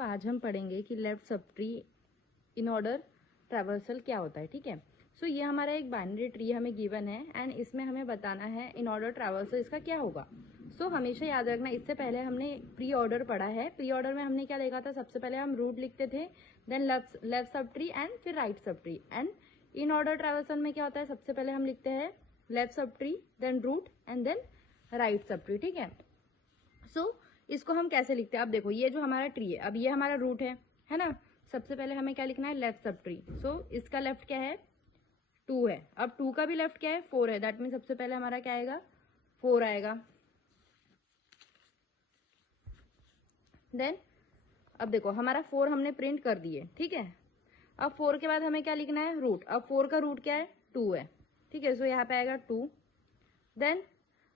तो आज हम पढ़ेंगे कि left sub tree in order traversal क्या होता है। ठीक है, सो ये हमारा एक बाइनरी ट्री हमें गिवन है एंड इसमें हमें बताना है इन ऑर्डर ट्रैवर्सल इसका क्या होगा। सो हमेशा याद रखना, इससे पहले हमने प्री ऑर्डर पढ़ा है। प्री ऑर्डर में हमने क्या देखा था, सबसे पहले हम रूट लिखते थे, then left sub tree and फिर right sub tree. And inorder traversal में क्या होता है, सबसे पहले हम लिखते हैं लेफ्ट सब tree, then root and then right सब ट्री। ठीक है, सो इसको हम कैसे लिखते हैं। अब देखो, ये जो हमारा ट्री है, अब ये हमारा रूट है ना। सबसे पहले हमें क्या लिखना है, लेफ्ट सब ट्री। सो इसका लेफ्ट क्या है, 2 है। अब 2 का भी लेफ्ट क्या है, 4 है। दैट मीन सबसे पहले हमारा क्या आएगा, 4 आएगा। देन अब देखो, हमारा 4 हमने प्रिंट कर दिए। ठीक है, अब 4 के बाद हमें क्या लिखना है, रूट। अब 4 का रूट क्या है, 2 है। ठीक है, सो यहाँ पे आएगा 2। देन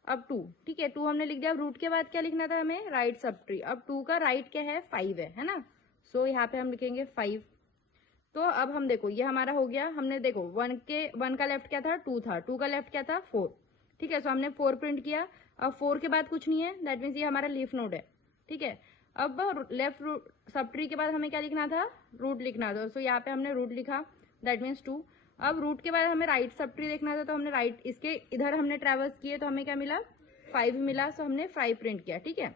अब 2, ठीक है, 2 हमने लिख दिया। अब रूट के बाद क्या लिखना था हमें, राइट सब ट्री। अब 2 का राइट क्या है, 5 है ना। सो यहाँ पे हम लिखेंगे 5। तो अब हम देखो, ये हमारा हो गया। हमने देखो 1 का लेफ्ट क्या था, 2 था। 2 का लेफ्ट क्या था, 4। ठीक है, सो हमने 4 प्रिंट किया। अब 4 के बाद कुछ नहीं है, दैट मीन्स ये हमारा लीफ नोड है। ठीक है, अब लेफ्ट रूट सब ट्री के बाद हमें क्या लिखना था, रूट लिखना था। सो यहाँ पे हमने रूट लिखा, दैट मीन्स 2। अब रूट के बाद हमें राइट सब ट्री देखना था, तो हमने राइट इसके इधर हमने ट्रेवर्स किए, तो हमें क्या मिला, 5 मिला। सो हमने 5 प्रिंट किया। ठीक है,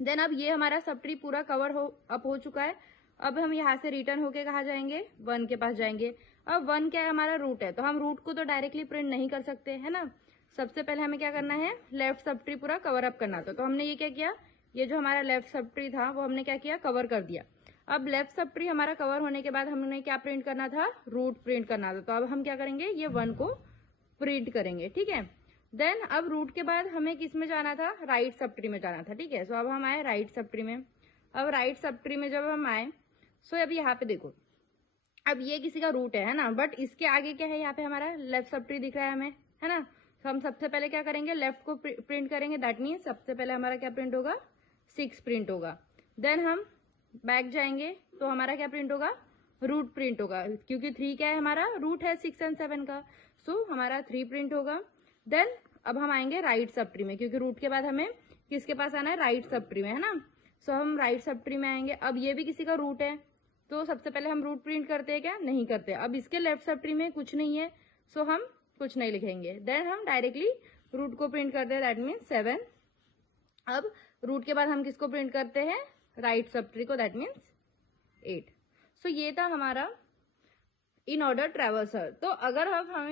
देन अब ये हमारा सब ट्री पूरा कवर अप हो चुका है। अब हम यहाँ से रिटर्न होके कहा जाएंगे, 1 के पास जाएंगे। अब 1 क्या है, हमारा रूट है, तो हम रूट को तो डायरेक्टली प्रिंट नहीं कर सकते, है ना। सबसे पहले हमें क्या करना है, लेफ्ट सब ट्री पूरा कवर अप करना था। तो हमने ये क्या किया, ये जो हमारा लेफ्ट सब ट्री था वो हमने क्या किया, कवर कर दिया। अब लेफ्ट सब ट्री हमारा कवर होने के बाद हमने क्या प्रिंट करना था, रूट प्रिंट करना था। तो अब हम क्या करेंगे, ये 1 को प्रिंट करेंगे। ठीक है, देन अब रूट के बाद हमें किस में जाना था, राइट सब ट्री में जाना था। ठीक है, सो अब हम आए राइट सब ट्री में। अब राइट सब ट्री में जब हम आए, सो अब यहाँ पे देखो, अब ये किसी का रूट है ना, बट इसके आगे क्या है, यहाँ पे हमारा लेफ्ट सब ट्री दिख रहा है हमें, है ना। तो हम सबसे पहले क्या करेंगे, लेफ्ट को प्रिंट करेंगे। दैट मीन्स सबसे पहले हमारा क्या प्रिंट होगा, 6 प्रिंट होगा। देन हम बैक जाएंगे, तो हमारा क्या प्रिंट होगा, रूट प्रिंट होगा, क्योंकि 3 क्या है, हमारा रूट है 6 एंड 7 का। सो हमारा 3 प्रिंट होगा। देन अब हम आएंगे राइट सब ट्री में, क्योंकि रूट के बाद हमें किसके पास आना है, राइट सब ट्री में, है ना। सो हम राइट सब ट्री में आएंगे। अब ये भी किसी का रूट है, तो सबसे पहले हम रूट प्रिंट करते हैं क्या, नहीं करते। अब इसके लेफ्ट सब ट्री में कुछ नहीं है, सो हम कुछ नहीं लिखेंगे। देन हम डायरेक्टली रूट को प्रिंट करते हैं, दैट मीन्स 7। अब रूट के बाद हम किसको प्रिंट करते हैं, राइट सब ट्री को, दैट मीन्स 8। सो ये था हमारा इन ऑर्डर ट्रैवर्सल। तो अगर अब हमें